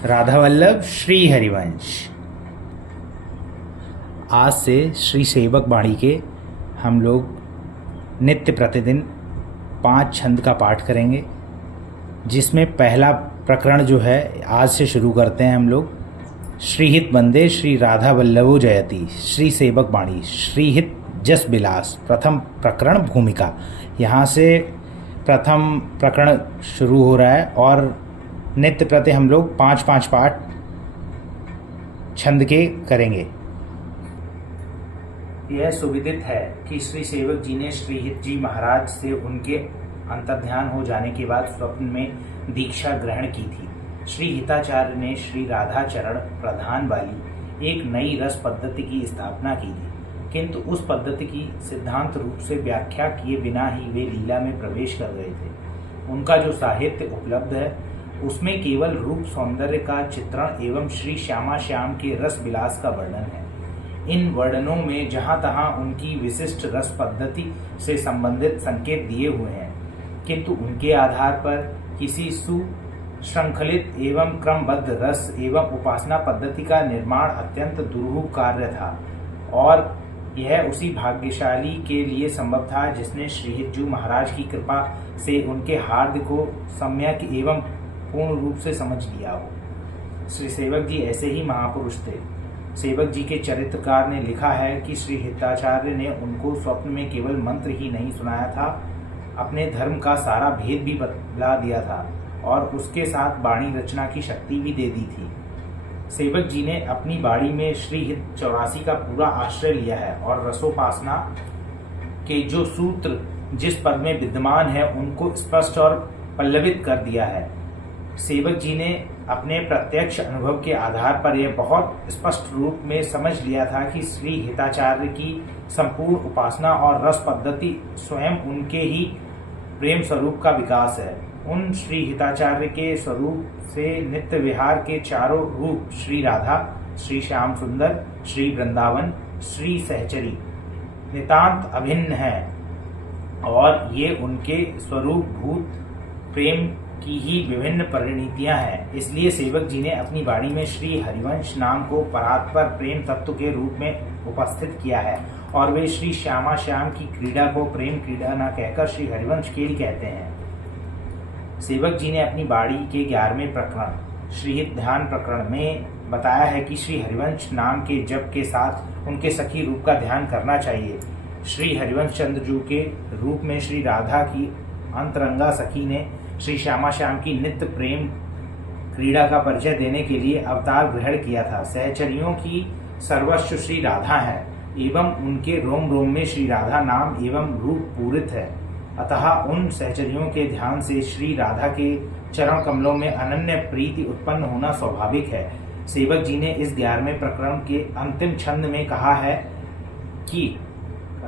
राधा वल्लभ श्री हरिवंश। आज से श्री सेवक बाणी के हम लोग नित्य प्रतिदिन 5 छंद का पाठ करेंगे, जिसमें पहला प्रकरण जो है आज से शुरू करते हैं हम लोग। श्रीहित बंदे श्री राधा वल्लभो जयति, श्री सेवक बाणी, श्रीहित जस बिलास। प्रथम प्रकरण भूमिका, यहाँ से प्रथम प्रकरण शुरू हो रहा है और नित्य प्रति हम लोग 5-5 पाठ छंद के करेंगे। यह सुविदित है कि श्री सेवक जी ने श्रीहित जी महाराज से उनके अंतर्ध्यान हो जाने के बाद स्वप्न में दीक्षा ग्रहण की थी। श्री हिताचार्य ने श्री राधा चरण प्रधान वाली एक नई रस पद्धति की स्थापना की थी, किंतु उस पद्धति की सिद्धांत रूप से व्याख्या किए बिना ही वे लीला में प्रवेश कर गए थे। उनका जो साहित्य उपलब्ध है उसमें केवल रूप सौंदर्य का चित्रण एवं श्री श्यामा श्याम के रस विलास का वर्णन है। इन वर्णनों में जहां तहां उनकी विशिष्ट रस पद्धति से संबंधित संकेत दिए हुए हैं, किंतु उनके आधार पर किसी सुशृंखलित एवं क्रमबद्ध रस एवं उपासना पद्धति का निर्माण अत्यंत दुर्लभ कार्य था, और यह उसी भाग्यशाली के लिए संभव था जिसने श्रीहित महाराज की कृपा से उनके हार्द को सम्यक एवं पूर्ण रूप से समझ लिया हो। श्री सेवक जी ऐसे ही महापुरुष थे। सेवक जी के चरित्रकार ने लिखा है कि श्री हिताचार्य ने उनको स्वप्न में केवल मंत्र ही नहीं सुनाया था, अपने धर्म का सारा भेद भी बतला दिया था और उसके साथ बाणी रचना की शक्ति भी दे दी थी। सेवक जी ने अपनी बाणी में श्रीहित 84 का पूरा आश्रय लिया है और रसोपासना के जो सूत्र जिस पद में विद्यमान है उनको स्पष्ट और पल्लवित कर दिया है। सेवक जी ने अपने प्रत्यक्ष अनुभव के आधार पर यह बहुत स्पष्ट रूप में समझ लिया था कि श्री हिताचार्य की संपूर्ण उपासना और रस पद्धति स्वयं उनके ही प्रेम स्वरूप का विकास है। उन श्री हिताचार्य के स्वरूप से नित्य विहार के चारों रूप श्री राधा, श्री श्याम सुंदर, श्री वृंदावन, श्री सहचरी नितांत अभिन्न हैं और ये उनके स्वरूप भूत प्रेम की ही विभिन्न परिणतियां हैं। इसलिए सेवक जी ने अपनी बाणी में श्री हरिवंश नाम को परात्पर प्रेम तत्व के रूप में उपस्थित किया है, और वे श्री श्यामा श्याम की क्रीड़ा को प्रेम क्रीड़ा न कहकर श्री हरिवंश खेल कहते हैं। सेवक जी ने अपनी बाणी के 11वें प्रकरण श्रीहित ध्यान प्रकरण में बताया है कि श्री हरिवंश नाम के जप के साथ उनके सखी रूप का ध्यान करना चाहिए। श्री हरिवंश चंद्र जी के रूप में श्री राधा की अंतरंगा सखी ने श्री श्यामा श्याम की नित्य प्रेम क्रीड़ा का परिचय देने के लिए अवतार ग्रहण किया था। सहचरियों की सर्वस्व श्री राधा है एवं उनके रोम रोम में श्री राधा नाम एवं रूप पूरित है, अतः उन सहचरियों के ध्यान से श्री राधा के चरण कमलों में अनन्य प्रीति उत्पन्न होना स्वाभाविक है। सेवक जी ने इस 11वें प्रकरण के अंतिम छंद में कहा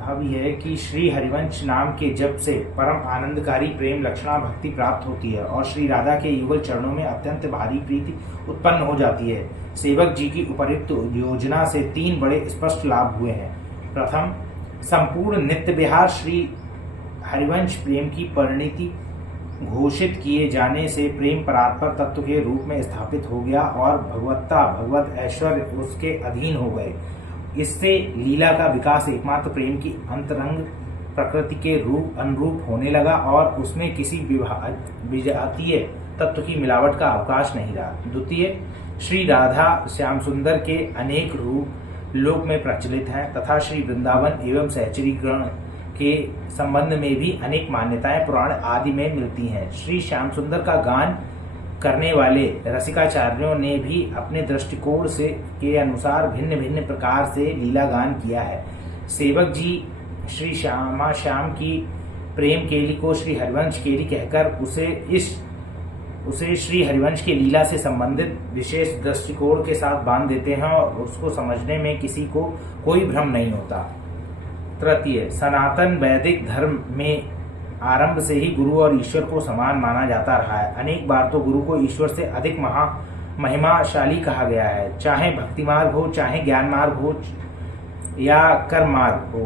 भी है कि श्री हरिवंश नाम के जप से परम आनंदकारी प्रेम लक्षणा भक्ति प्राप्त होती है और श्री राधा के युगल चरणों में अत्यंत भारी प्रीति उत्पन्न हो जाती है। सेवक जी की उपर्युक्त योजना से 3 बड़े स्पष्ट लाभ हुए हैं। प्रथम, संपूर्ण नित्य विहार श्री हरिवंश प्रेम की परिणति घोषित किए जाने से प्रेम परात्पर तत्व के रूप में स्थापित हो गया और भगवत ऐश्वर्य उसके अधीन हो गए। इससे लीला का विकास एकमात्र प्रेम की अंतरंग प्रकृति के रूप अनुरूप होने लगा और उसमें किसी विजातीय तत्व की मिलावट का अवकाश नहीं रहा। द्वितीय, श्री राधा श्याम सुंदर के अनेक रूप लोक में प्रचलित हैं तथा श्री वृंदावन एवं सहचरी गण के संबंध में भी अनेक मान्यताएं पुराण आदि में मिलती हैं। श्री श्याम सुंदर का गान करने वाले रसिकाचार्यों ने भी अपने दृष्टिकोण से के अनुसार भिन्न भिन्न प्रकार से लीला गान किया है। सेवक जी श्री श्यामा श्याम की प्रेम केली को श्री हरिवंश केली कहकर उसे श्री हरिवंश के लीला से संबंधित विशेष दृष्टिकोण के साथ बांध देते हैं और उसको समझने में किसी को कोई भ्रम नहीं होता। तृतीय, सनातन वैदिक धर्म में आरंभ से ही गुरु और ईश्वर को समान माना जाता रहा है। अनेक बार तो गुरु को ईश्वर से अधिक महिमाशाली कहा गया है, चाहे भक्ति मार्ग हो, चाहे ज्ञान मार्ग हो या कर्म मार्ग हो।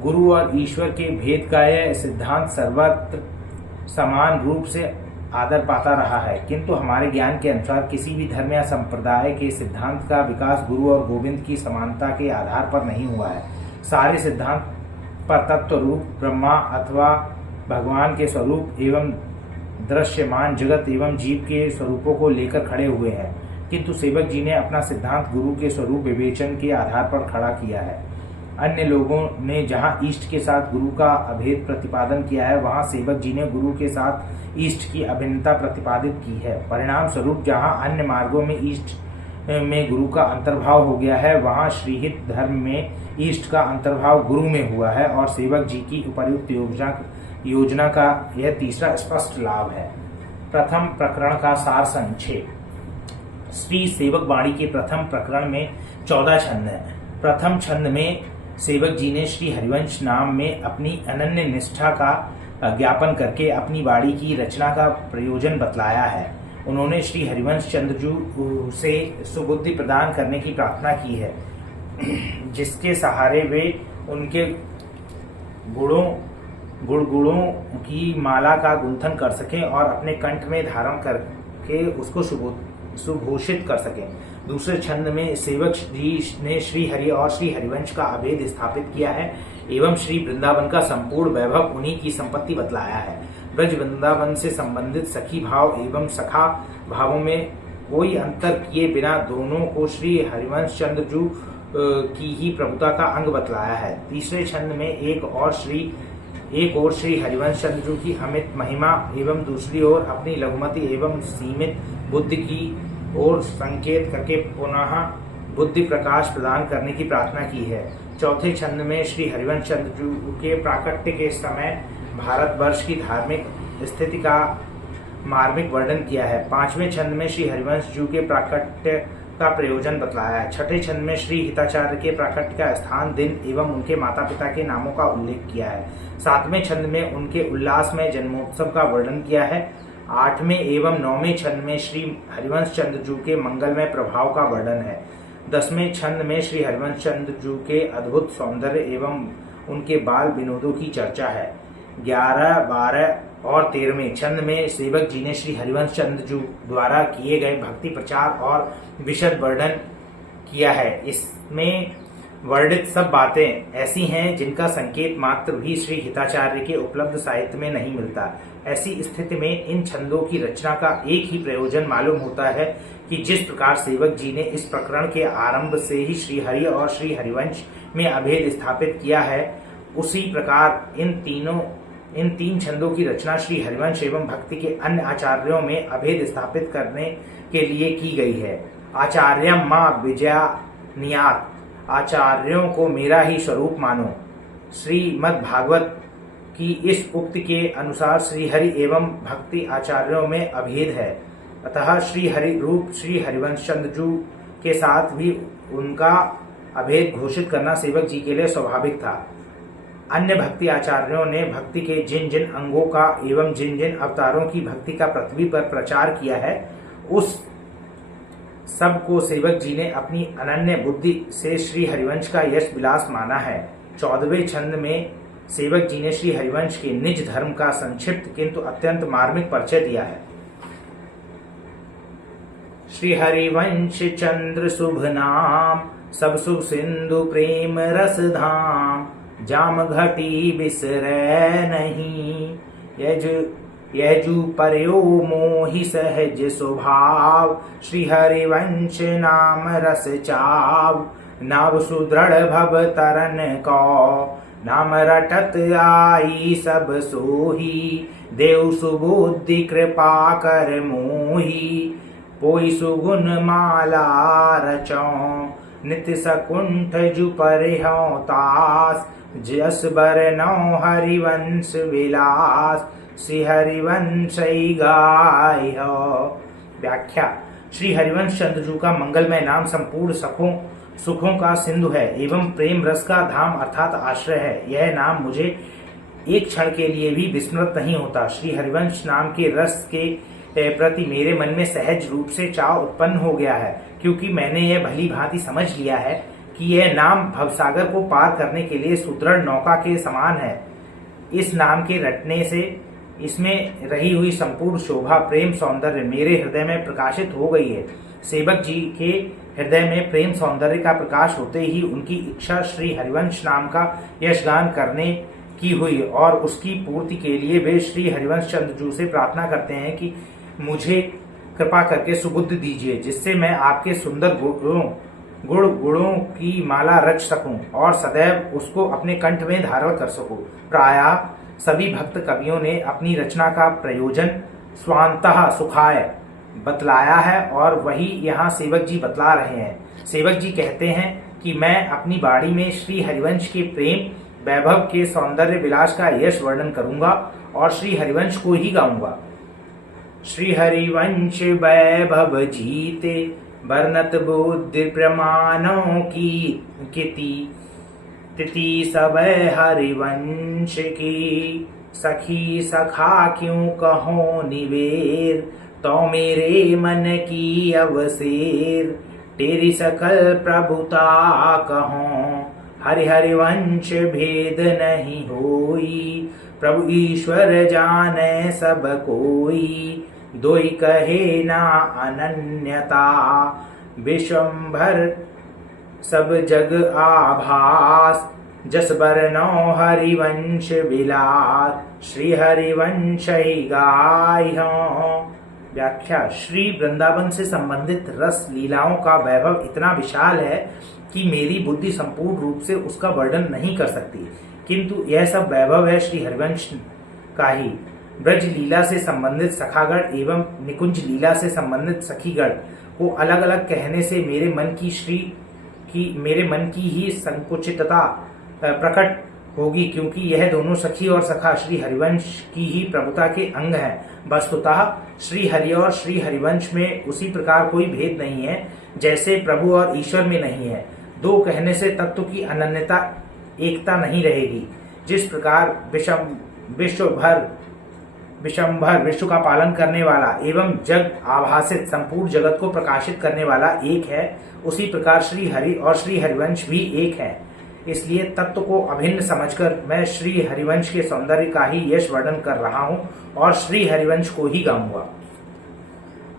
गुरु और ईश्वर के भेद का यह सिद्धांत सर्वत्र समान रूप से आदर पाता रहा है, किंतु हमारे ज्ञान के अनुसार किसी भी धर्म या संप्रदाय के सिद्धांत का विकास गुरु और गोविंद की समानता के आधार पर नहीं हुआ है। सारे सिद्धांत पर तत्व रूप ब्रह्मा अथवा भगवान के स्वरूप एवं दृश्यमान जगत एवं जीव के स्वरूपों को लेकर खड़े हुए हैं, किंतु सेवक जी ने अपना सिद्धांत गुरु के स्वरूप विवेचन के आधार पर खड़ा किया है। अन्य लोगों ने जहां इष्ट के साथ गुरु का अभेद प्रतिपादन किया है, वहां सेवक जी ने गुरु के साथ इष्ट की अभिन्नता प्रतिपादित की है। परिणाम स्वरूप जहां अन्य मार्गों में इष्ट में गुरु का अंतर्भाव हो गया है, वहां श्रीहित धर्म में इष्ट का अंतर्भाव गुरु में हुआ है और सेवक जी की उपर्युक्त योजना का यह तीसरा स्पष्ट लाभ है। प्रथम प्रकरण का सार संक्षेप। श्री सेवक वाणी के प्रथम प्रकरण में 14 छंद हैं। प्रथम छंद में सेवक जी ने श्री हरिवंश नाम में अपनी अनन्य निष्ठा का ज्ञापन करके अपनी वाणी की रचना का प्रयोजन बतलाया है। उन्होंने श्री हरिवंश चंद्र जी से सुबुद्धि प्रदान करने की प्रार्थना की है, जिसके सहारे वे उनके गुणों की माला का गुंथन कर सकें और अपने कंठ में धारण करके उसको सुघोषित कर सकें। दूसरे छंद में सेवक जी ने श्री हरि और श्री हरिवंश का अभेद स्थापित किया है एवं श्री वृंदावन का संपूर्ण वैभव उन्हीं की संपत्ति बतलाया है। ब्रज वृंदावन से संबंधित सखी भाव एवं सखा भावों में कोई अंतर किए बिना दोनों को श्री हरिवंश चंद्र जी की ही प्रभुता का अंग बतलाया है। तीसरे छंद में एक और श्री हरिवंश चंद्र जी की अमित महिमा एवं दूसरी ओर अपनी लघुमति एवं सीमित बुद्धि की ओर संकेत करके पुनः बुद्धि प्रकाश प्रदान करने की प्रार्थना की है। चौथे छंद में श्री हरिवंश चंद्र जी के प्राकट्य के समय भारतवर्ष की धार्मिक स्थिति का मार्मिक वर्णन किया है। पांचवें छंद में श्री हरिवंश जी के प्राकट्य का प्रयोजन बतलाया है। छठे छंद में श्री हिताचार्य के प्राकट्य का स्थान, दिन एवं उनके माता पिता के नामों का उल्लेख किया है। सातवें छंद में उनके उल्लास में जन्मोत्सव का वर्णन किया है। आठवें एवं नौवें छंद में श्री हरिवंश चंद्र जी के मंगलमय प्रभाव का वर्णन है। 10वें छंद में श्री हरिवंश चंद्र जी के अद्भुत सौंदर्य एवं उनके बाल विनोदों की चर्चा है। 11, 12 और 13वें छंद में सेवक जी ने श्री हरिवंश चंद्र जी द्वारा किए गए भक्ति प्रचार और विशद वर्णन किया है। इसमें वर्णित सब बातें ऐसी हैं जिनका संकेत मात्र भी श्री हिताचार्य के उपलब्ध साहित्य में नहीं मिलता। ऐसी स्थिति में इन छंदों की रचना का एक ही प्रयोजन मालूम होता है कि जिस प्रकार सेवक जी ने इस प्रकरण के आरंभ से ही श्री हरि और श्री हरिवंश में अभेद स्थापित किया है, उसी प्रकार इन तीन छंदों की रचना श्री हरिवंश एवं भक्ति के अन्य आचार्यों में अभेद स्थापित करने के लिए की गई है। आचार्यम मां विजया नियात, आचार्यों को मेरा ही स्वरूप मानो। श्रीमद् भागवत की इस उक्ति के अनुसार श्री हरि एवं भक्ति आचार्यों में अभेद है, अतः श्री हरि रूप श्री हरिवंश चंद्र जी के साथ भी उनका अभेद घोषित करना सेवक जी के लिए स्वाभाविक था। अन्य भक्ति आचार्यों ने भक्ति के जिन जिन अंगों का एवं जिन जिन अवतारों की भक्ति का पृथ्वी पर प्रचार किया है, उस सब को सेवक जी ने अपनी अनन्य बुद्धि से श्री हरिवंश का यश विलास माना है। 14वें छंद में सेवक जी ने श्री हरिवंश के निज धर्म का संक्षिप्त किंतु अत्यंत मार्मिक परिचय दिया है। श्री हरिवंश चंद्र शुभ नाम, सब शुभ सिंधु प्रेम रस धाम, जाम घटी बिसरै नहीं, यजु परयो मोहि सहज स्वभाव, श्री हरिवंश नाम रस चाव, नाव सुदृढ़ भव तरन को, नाम रटत आई सब सोही, देव सुबुद्धि कृपा कर मोही, पोई सुगुण माला रचौ, नित्य सकुंठ जु परिहौ तास, जस बरनौ हरिवंश विलास, श्री हरिवंश गाय। व्याख्या। श्री हरिवंश चंद्र जी का मंगलमय नाम संपूर्ण सुखों का सिंधु है एवं प्रेम रस का धाम अर्थात आश्रय है। यह नाम मुझे एक क्षण के लिए भी विस्मृत नहीं होता। श्री हरिवंश नाम के रस के प्रति मेरे मन में सहज रूप से चाव उत्पन्न हो गया है, क्योंकि मैंने यह भली भांति समझ लिया है कि यह नाम भवसागर को पार करने के लिए सुदृढ़ नौका के समान है। इस नाम के रटने से इसमें रही हुई संपूर्ण शोभा प्रेम सौंदर्य मेरे हृदय में प्रकाशित हो गई है। सेवक जी के हृदय में प्रेम सौंदर्य का प्रकाश होते ही उनकी इच्छा श्री हरिवंश नाम का यशगान करने की हुई और उसकी पूर्ति के लिए वे श्री हरिवंश चंद्र जी से प्रार्थना करते हैं कि मुझे कृपा करके सुबुद्धि दीजिए, जिससे मैं आपके सुंदर गुणों की माला रच सकूं और सदैव उसको अपने कंठ में धारण कर सकूं। प्रायः सभी भक्त कवियों ने अपनी रचना का प्रयोजन स्वांतः सुखाय बतलाया है और वही यहाँ सेवक जी बतला रहे हैं। सेवक जी कहते हैं कि मैं अपनी बाड़ी में श्री हरिवंश के प्रेम वैभव के सौंदर्य विलास का यश वर्णन करूंगा और श्री हरिवंश को ही गाऊंगा। श्री हरिवंश वैभव जीते वर्णत बुद्धि प्रमाणों की तिथि सब हरिवंश की। सखी सखा क्यों कहो निवेर, तो मेरे मन की अवसेर। तेरी सकल प्रभुता कहो, हरिवंश भेद नहीं होई। प्रभु ईश्वर जाने सब कोई, दोई कहे ना अनन्यता। विश्वंभर सब जग आभास, जस बरनो हरिवंश विलास। श्री हरिवंश गाय। व्याख्या। श्री वृंदावन से संबंधित रस लीलाओं का वैभव इतना विशाल है कि मेरी बुद्धि संपूर्ण रूप से उसका वर्णन नहीं कर सकती, किंतु यह सब वैभव है श्री हरिवंश का ही। ब्रज लीला से संबंधित सखागण एवं निकुंज लीला से संबंधित सखीगण को अलग अलग कहने से मेरे मन की ही संकुचितता प्रकट होगी, क्योंकि यह दोनों सखी और सखा श्री हरिवंश की ही प्रभुता के अंग हैं। वस्तुतः श्री हरि और श्री हरिवंश में उसी प्रकार कोई भेद नहीं है जैसे प्रभु और ईश्वर में नहीं है। दो कहने से तत्व की अनन्यता एकता नहीं रहेगी। जिस प्रकार विश्वंभर विश्व का पालन करने वाला एवं जग आभासित संपूर्ण जगत को प्रकाशित करने वाला एक है, उसी प्रकार श्री हरि और श्री हरिवंश भी एक है। इसलिए तत्व को अभिन्न समझकर मैं श्री हरिवंश के सौंदर्य का ही यश वर्णन कर रहा हूँ और श्री हरिवंश को ही गाऊंगा।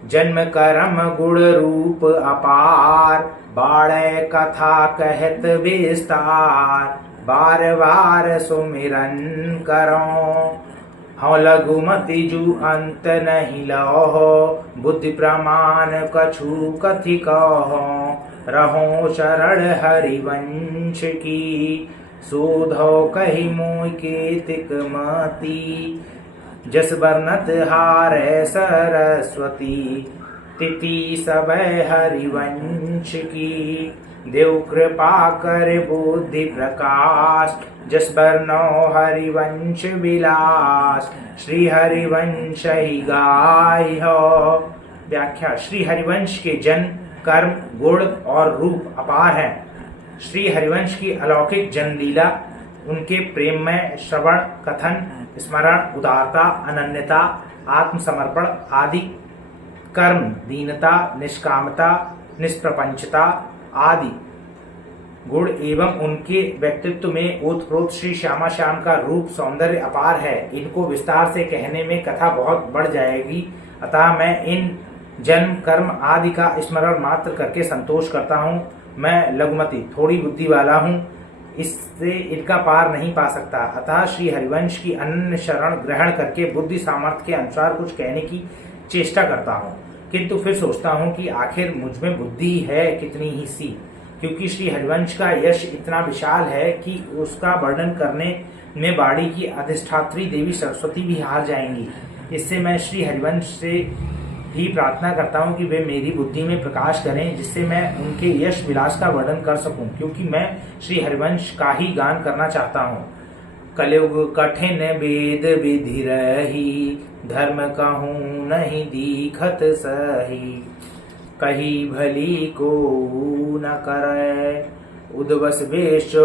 जन्म कर्म गुण रूप अपार, बाड़े कथा कहत विस्तार। बार बार सुमिरन करो, हाँ लघुमति जू अंत नहीं लहो। बुद्धि प्रमाण कछु कथि कहो, रहो शरण हरिवंश की। शोधो कही मोय केतिक मति, जस वर्णत हारे सरस्वती। तिथि सब हरिवंश की, देव कृपा कर बुद्धि प्रकाश। जस वर्णो हरिवंश विलास, श्री हरिवंश ही गाय हो। व्याख्या। श्री हरिवंश के जन्म कर्म गुण और रूप अपार हैं। श्री हरिवंश की अलौकिक जन्म लीला, उनके प्रेम में श्रवण कथन स्मरण उदारता अनन्यता आत्मसमर्पण आदि कर्म दीनता निष्कामता निष्प्रपंचता आदि गुण एवं उनके व्यक्तित्व में ओतप्रोत श्री श्यामा श्याम का रूप सौंदर्य अपार है। इनको विस्तार से कहने में कथा बहुत बढ़ जाएगी, अतः मैं इन जन्म कर्म आदि का स्मरण मात्र करके संतोष करता हूँ। मैं लघुमति थोड़ी बुद्धि वाला हूँ, इससे इनका पार नहीं पा सकता। अतः श्री हरिवंश की अनन्य शरण ग्रहण करके बुद्धि सामर्थ्य के अनुसार कुछ कहने की चेष्टा करता हूँ, किंतु फिर सोचता हूँ कि आखिर मुझमें बुद्धि है कितनी ही सी, क्योंकि श्री हरिवंश का यश इतना विशाल है कि उसका वर्णन करने में बाड़ी की अधिष्ठात्री देवी सरस्वती भी हार जाएंगी। इससे मैं श्री हरिवंश से ही प्रार्थना करता हूँ कि वे मेरी बुद्धि में प्रकाश करें, जिससे मैं उनके यश विलास का वर्णन कर सकूं, क्योंकि मैं श्री हरिवंश का ही गान करना चाहता हूँ। कलयुग कठिन वेद विधि रही, धर्म कहूँ नहीं दीखत सही। कही भली को न करे, उद्वस वेश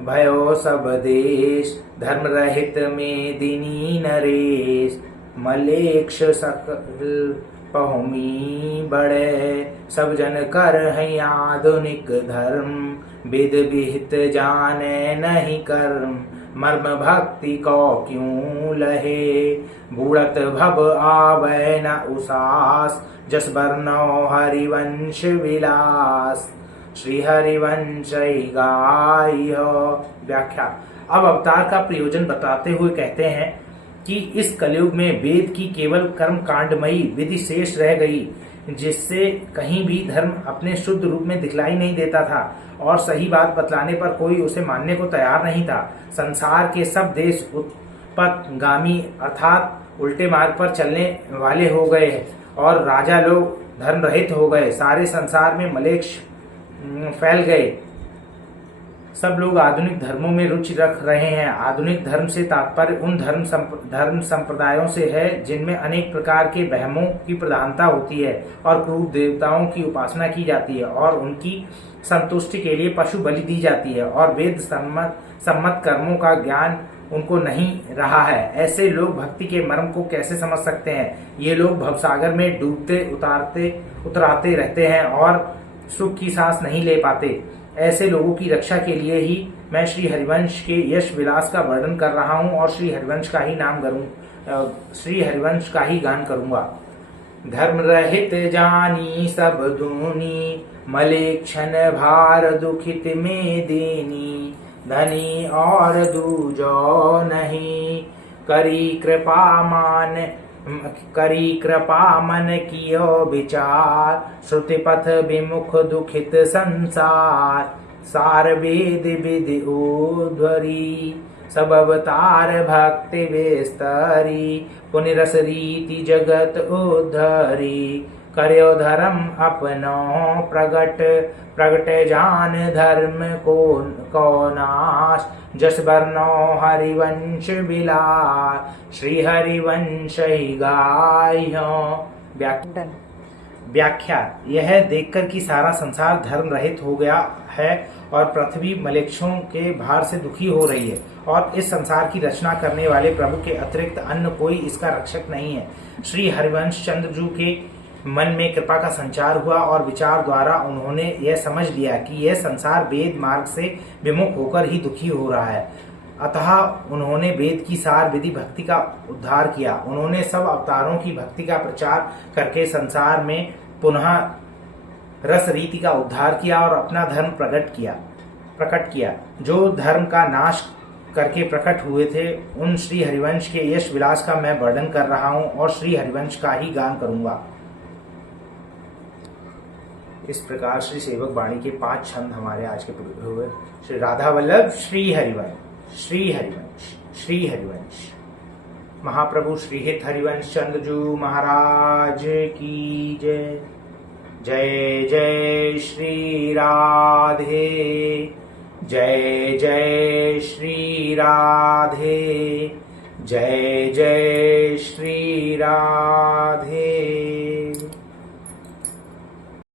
भयो सब देश। धर्म रहित में दिनी नरेश, मलेक्ष सकल पहुमी बड़े। सब जन कर हैं आधुनिक धर्म, वेद विहित जाने नहीं कर्म। मर्म भक्ति को क्यों लहे। बूढ़त भव आवे न उसास, जस बरनौ हरिवंश विलास। श्री हरिवंश गाय। व्याख्या। अब अवतार का प्रयोजन बताते हुए कहते हैं कि इस कलयुग में वेद की केवल कर्म कांडमयी विधि शेष रह गई, जिससे कहीं भी धर्म अपने शुद्ध रूप में दिखलाई नहीं देता था और सही बात बतलाने पर कोई उसे मानने को तैयार नहीं था। संसार के सब देश उत्पत्तिगामी अर्थात उल्टे मार्ग पर चलने वाले हो गए और राजा लोग धर्म रहित हो गए। सारे संसार में मलेच्छ फैल गए। सब लोग आधुनिक धर्मों में रुचि रख रहे हैं। आधुनिक धर्म से तात्पर्य उन धर्म संप्रदायों से है जिनमें अनेक प्रकार के वहमों की प्रधानता होती है और क्रूर देवताओं की उपासना की जाती है और उनकी संतुष्टि के लिए पशु बलि दी जाती है और वेद सम्मत कर्मों का ज्ञान उनको नहीं रहा है। ऐसे लोग भक्ति के मर्म को कैसे समझ सकते हैं। ये लोग भवसागर में डूबते उतराते रहते हैं और सुख की सांस नहीं ले पाते। ऐसे लोगों की रक्षा के लिए ही मैं श्री हरिवंश के यश विलास का वर्णन कर रहा हूँ और श्री हरिवंश का ही गान करूंगा। धर्म रहित जानी सब धूनी, मलेक्षण भार दुखित में देनी। धनी और दूजो नहीं, करी कृपा मन कियो विचार। श्रुति पथ विमुख दुखित संसार, सार वेद विधि ऊर्ध्वरी। सब अवतार भक्ति विस्तरी, पुनिरस रीति जगत उद्धरी। कर्यो धर्म अपनो प्रगट जान धर्म को नाश। जस बरनौ हरिवंश विलास, श्री हरिवंश गाय। व्याख्या। यह देखकर कि सारा संसार धर्म रहित हो गया है और पृथ्वी मलेच्छों के भार से दुखी हो रही है और इस संसार की रचना करने वाले प्रभु के अतिरिक्त अन्य कोई इसका रक्षक नहीं है, श्री हरिवंश चंद्र जी के मन में कृपा का संचार हुआ और विचार द्वारा उन्होंने यह समझ लिया कि यह संसार वेद मार्ग से विमुख होकर ही दुखी हो रहा है। अतः उन्होंने वेद की सार विधि भक्ति का उद्धार किया। उन्होंने सब अवतारों की भक्ति का प्रचार करके संसार में पुनः रस रीति का उद्धार किया और अपना धर्म प्रकट किया। जो धर्म का नाश करके प्रकट हुए थे, उन श्री हरिवंश के यश विलास का मैं वर्णन कर रहा हूँ और श्री हरिवंश का ही गान करूंगा। इस प्रकार श्री सेवक वाणी के 5 छंद हमारे आज के पूरे हुए। श्री राधा वल्लभ श्री हरिवंश, श्री हरिवंश, श्री हरिवंश। महाप्रभु श्री हित हरिवंश चंद्रजू महाराज की जय। जय जय श्री राधे, जय जय श्री राधे, जय जय श्री राधे।